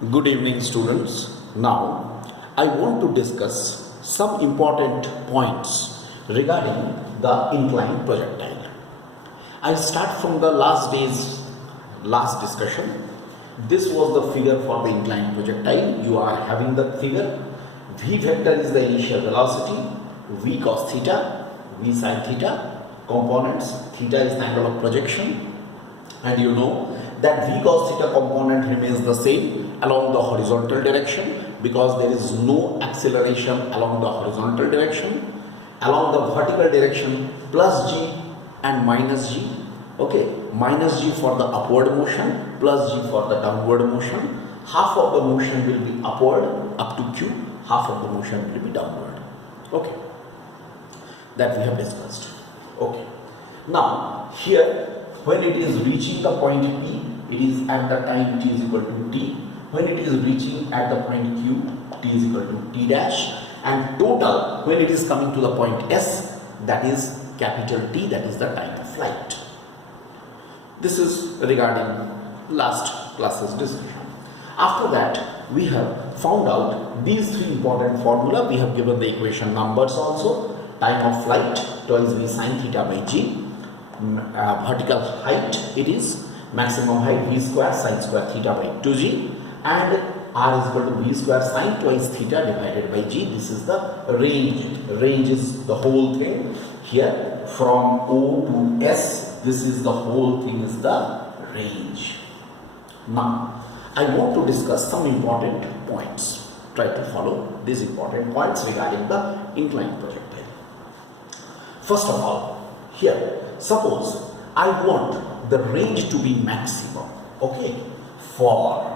Good evening, students. Now, I want to discuss some important points regarding the inclined projectile. I start from the last day's last discussion. This was the figure for the inclined projectile. You are having the figure. V vector is the initial velocity, V cos theta, V sin theta, components, theta is the angle of projection, and you know that V cos theta component remains the same along the horizontal direction because there is no acceleration along the horizontal direction. Along the vertical direction, plus G and minus G. Okay, minus G for the upward motion, plus G for the downward motion. Half of the motion will be upward up to Q, half of the motion will be downward. Okay, that we have discussed. Okay, now here when it is reaching the point P, it is at the time t is equal to t. When it is reaching at the point Q, t is equal to t dash, and total when it is coming to the point S, that is capital T, that is the time of flight. This is regarding last class's discussion. After that, we have found out these three important formula. We have given the equation numbers also. Time of flight twice v sin theta by g. Vertical height, it is maximum height v square sin square theta by 2g, and r is equal to v square sin twice theta divided by g. This is the range. Range is the whole thing here from O to S. This is the whole thing is the range. Now I want to discuss some important points. Try to follow these important points regarding the inclined projectile. First of all, here suppose I want the range to be maximum. Okay, for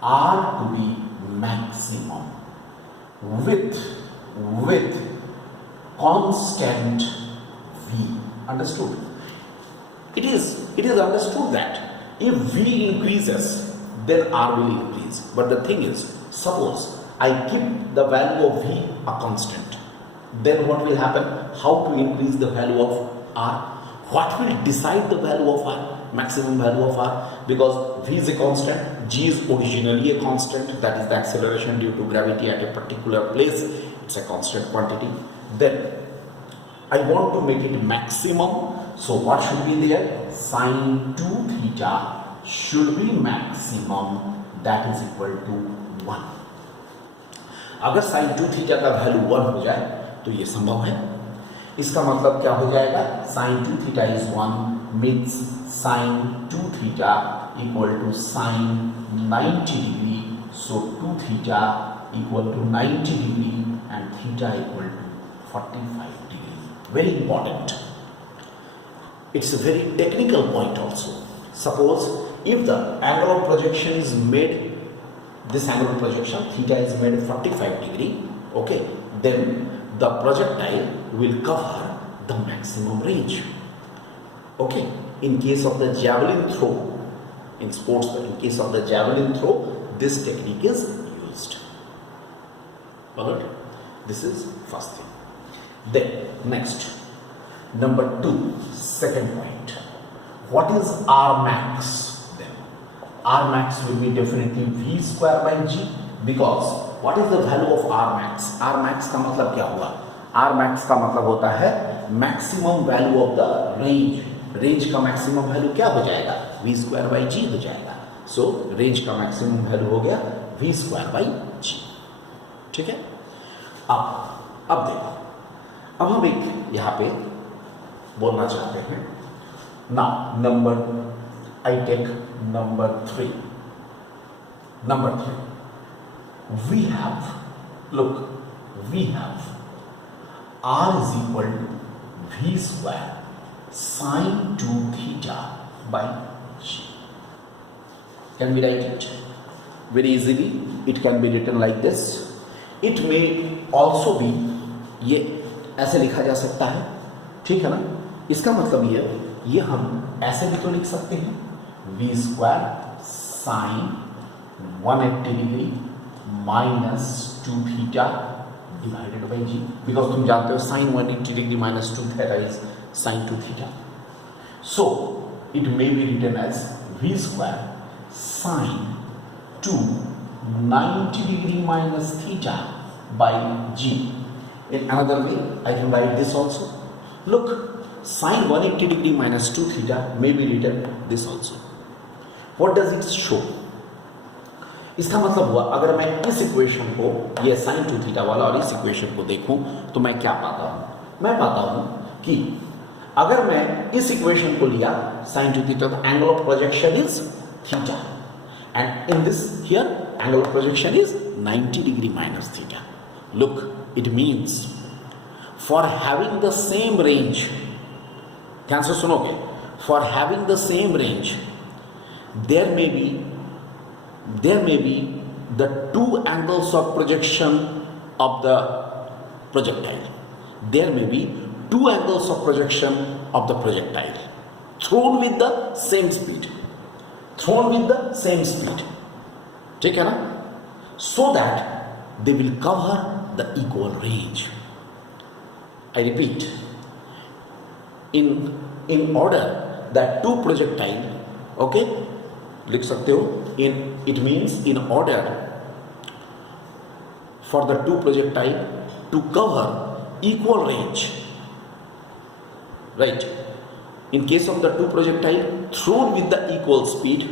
R to be maximum with constant V. Understood? It is understood that if V increases, then R will increase. But the thing is, suppose I keep the value of V a constant, then what will happen? How to increase the value of R? What will decide the value of R? Maximum value of R? Because V is a constant, G is originally a constant, that is the acceleration due to gravity at a particular place. It's a constant quantity. Then I want to make it maximum. So what should be there? Sin 2 theta should be maximum, that is equal to 1. अगर sin 2 theta का value 1 हो जाए तो ये संभव है. इसका मतलब क्या हो जाएगा? sin 2 theta is 1 means sin 2 theta equal to sin 90 degree. So 2 theta equal to 90 degree and theta equal to 45 degree. Very important. It's a very technical point also. Suppose if the angle of projection is made, this angle of projection theta is made 45 degree, okay, then the projectile will cover the maximum range. Okay, in case of the javelin throw, in sports, in case of the javelin throw, this technique is used. Alright, this is first thing. Then next, number 2, second point. What is R max then? R max will be definitely V square by G, because what is the value of R max? R max का मतलब क्या हुआ? R max का मतलब होता है maximum value of the range. Range का maximum value क्या हो जाएगा? V square by G हो जाएगा. So range का maximum value हो गया V square by G. ठीक है? अब देखो, अब हम एक यहाँ पे बोलना चाहते हैं. Now I take number 3. Number 3. We have R is equal to V square sin 2 theta by G. Can we write it? Very easily, it can be written like this. It may also be, ये ऐसे लिखा जा सकता है, ठीक है ना? इसका मतलब ये हम ऐसे भी तो लिख सकते हैं, V square sin 180 degree minus 2 theta divided by G, because तुम जानते हो sin 180 degree minus 2 theta is sin 2 theta. So it may be written as V square sin to 90 degree minus theta by g. In another way, I can write this also. Look, sine 180 degree minus 2 theta may be written this also. What does it show? इसका मतलब हुआ, अगर मैं इस equation को, ये sign 2 theta वाला और इस इक्वेशन को देखूं तो मैं क्या पाता हूं? मैं पाता हूं कि अगर मैं इस इक्वेशन को लिया साइन 2 थीटा, तो angle of projection is theta, and in this here angle of projection is 90 degree minus theta. Look, it means for having the same range, ध्यान से सुनोगे, for having the same range there may be the two angles of projection of the projectile. There may be two angles of projection of the projectile thrown with the same speed. ठीक है ना? So that they will cover the equal range. I repeat, in order that two projectile, okay, लिख सकते हो, it means in order for the two projectile to cover equal range, right? In case of the two projectile thrown with the equal speed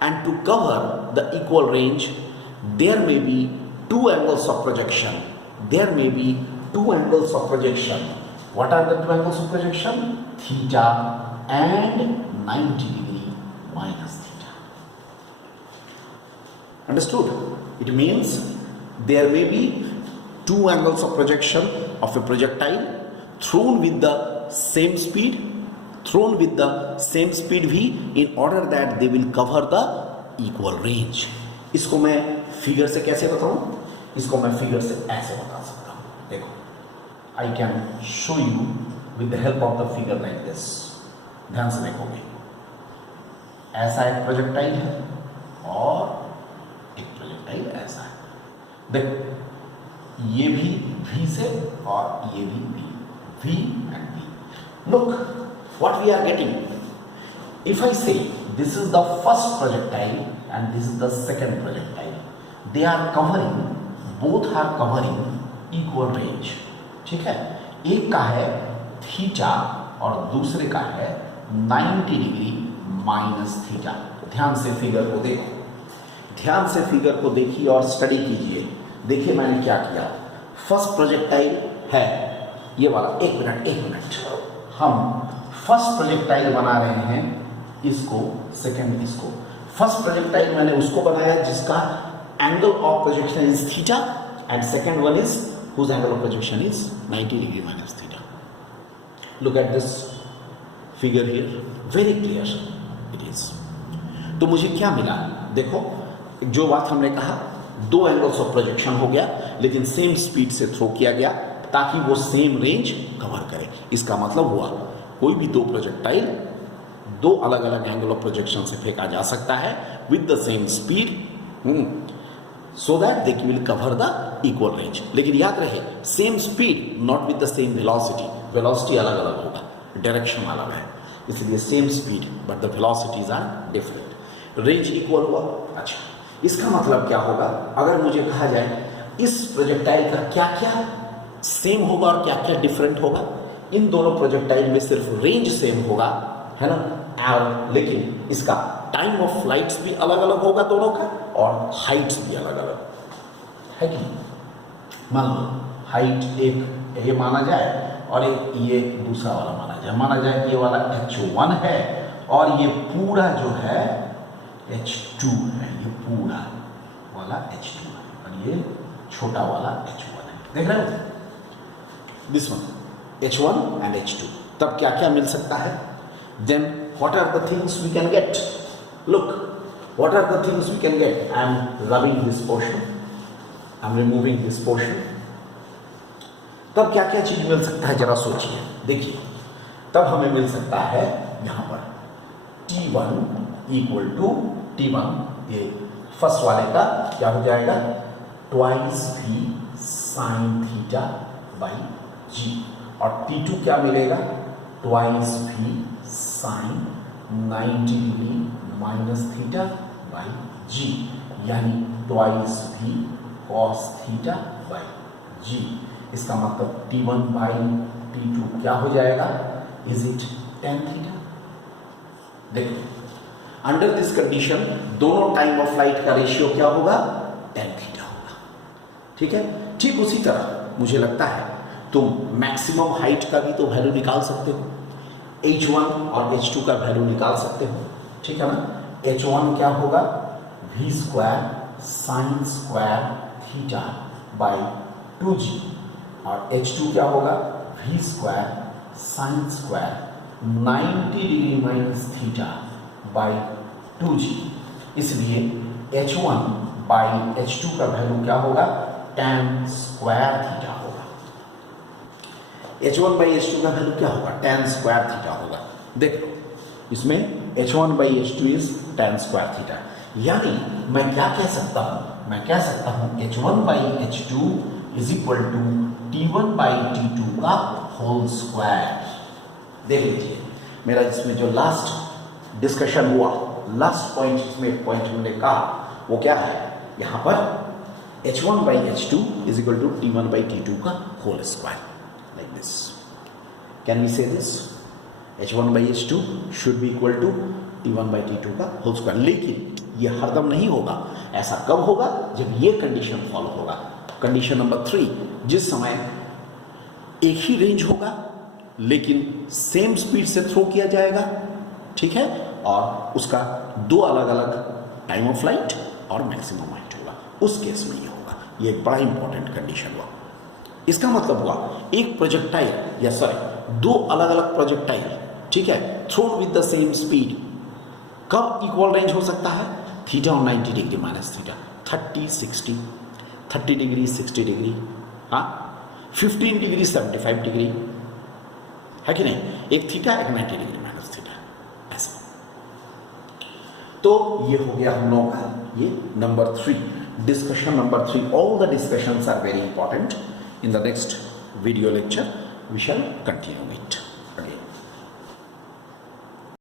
and to cover the equal range, there may be two angles of projection. What are the two angles of projection? Theta and 90 degree minus theta. Understood? It means there may be two angles of projection of a projectile thrown with the same speed v, in order that they will cover the equal range. इसको मैं figure से कैसे बताऊं? इसको मैं figure से ऐसे बता सकता हूं. देखो, I can show you with the help of the figure like this. ध्यान से देखोगे, ऐसा एक प्रोजेक्टाइल है और एक प्रोजेक्टाइल ऐसा है. देख, ये भी V से और ये भी V and V. Look what we are getting. If I say this is the first projectile and this is the second projectile, they are covering, both are covering equal range. ठीक है? एक का है theta और दूसरे का है 90 degree minus theta. ध्यान से फिगर को देखो, ध्यान से फिगर को देखिए और स्टडी कीजिए. देखिए मैंने क्या किया. फर्स्ट प्रोजेक्टाइल है ये वाला. एक मिनट, हम फर्स्ट प्रोजेक्टाइल बना रहे हैं, इसको, सेकंड इसको. फर्स्ट प्रोजेक्टाइल मैंने उसको बनाया जिसका angle of projection is theta, and second one is whose angle of projection is 90 degree minus theta. Look at this figure here, very clear it is. तो मुझे क्या मिला? देखो, जो बात हमने कहा, दो एंगल्स ऑफ प्रोजेक्शन हो गया, लेकिन सेम स्पीड से थ्रो किया गया ताकि वो सेम रेंज कवर करे. इसका मतलब हुआ कोई भी दो प्रोजेक्टाइल दो अलग अलग एंगल ऑफ प्रोजेक्शन से फेंका जा सकता है with the same speed, so that they will cover the equal range. लेकिन याद रहे, same speed not with the same velocity. Velocity अलग अलग होगा, डायरेक्शन अलग है, इसलिए same speed but the velocities are different. Range equal हुआ. अच्छा, इसका मतलब क्या होगा? अगर मुझे कहा जाए इस प्रोजेक्टाइल का क्या क्या सेम होगा और क्या क्या डिफरेंट होगा, इन दोनों प्रोजेक्टाइल में सिर्फ रेंज सेम होगा, है ना, लेकिन इसका टाइम ऑफ फ्लाइट्स भी अलग अलग होगा दोनों का, और हाइट्स भी अलग अलग है कि मान लो हाइट एक ये माना जाए और एक ये दूसरा वाला माना जाए ये वाला h1 है और ये पूरा जो है h2 है, ये पूरा वाला h2 है और ये छोटा वाला h1 है. देख रहे हो, this one h1 and h2. तब क्या क्या मिल सकता है? Then what are the things we can get? Look, what are the things we can get? I am rubbing this portion, I am removing this portion. तब क्या क्या चीज मिल सकता है जरा सोचिए. देखिए, तब हमें मिल सकता है यहां पर T1 इक्वल टू T1, ये फर्स्ट वाले का क्या हो जाएगा, twice V sine theta by G, और T2 क्या मिलेगा, twice V sine 90 degree minus theta by G, यानी twice v cos theta by G. इसका मतलब T1 बाई T2 क्या हो जाएगा? Is it tan theta? देखो, अंडर दिस कंडीशन दोनों टाइम ऑफ फ्लाइट का रेशियो क्या होगा? tan थीटा होगा। ठीक है, ठीक उसी तरह मुझे लगता है तुम मैक्सिमम हाइट का भी तो वैल्यू निकाल सकते हो, h1 और h2 का वैल्यू निकाल सकते हो। ठीक है ना? h1 क्या होगा? v square sine square theta by 2g, और h2 क्या होगा? v square sine square 90 degree minus theta by 2g। इसलिए h1 बाई h2 का वैल्यू क्या होगा? tan स्क्वायर थीटा होगा। h1 बाई h2 का वैल्यू क्या होगा? tan स्क्वायर थीटा होगा। देखो, इसमें h1 by h2 is tan square theta, यानी मैं क्या कह सकता हूं? मैं कह सकता हूं h1 by h2 is equal to t1 by t2 का होल स्क्वायर। देख लीजिए, मेरा इसमें जो लास्ट डिस्कशन हुआ, लास्ट पॉइंट इसमें पॉइंट हमने कहा वो क्या है? यहां पर h1 by h2 is equal to t1 by t2 का whole square, like this. Can we say this? h1 by h2 should be equal to t1 by t2 का होल स्क्वायर। लेकिन ये हरदम नहीं होगा। ऐसा कब होगा? जब ये कंडीशन फॉलो होगा। कंडीशन नंबर 3, जिस समय एक ही रेंज होगा लेकिन सेम स्पीड से थ्रो किया जाएगा, ठीक है, और उसका दो अलग अलग टाइम ऑफ फ्लाइट और मैक्सिमम हाइट होगा, उस केस में ये होगा। ये एक बड़ा इंपॉर्टेंट कंडीशन हुआ। इसका मतलब हुआ एक प्रोजेक्टाइल या सॉरी दो अलग अलग प्रोजेक्टाइल, ठीक है, thrown with the same speed कब इक्वल रेंज हो सकता है? थीटा और 90 degree minus theta, 30 60, 30 degree 60 degree, हाँ 15 डिग्री 75 डिग्री, है कि नहीं? एक थीटा एक 90 डिग्री माइनस थीटा, ऐसा। तो ये हो गया हम लोगों का ये number 3, discussion number 3। All the discussions are very important. In the next video lecture, we shall continue it.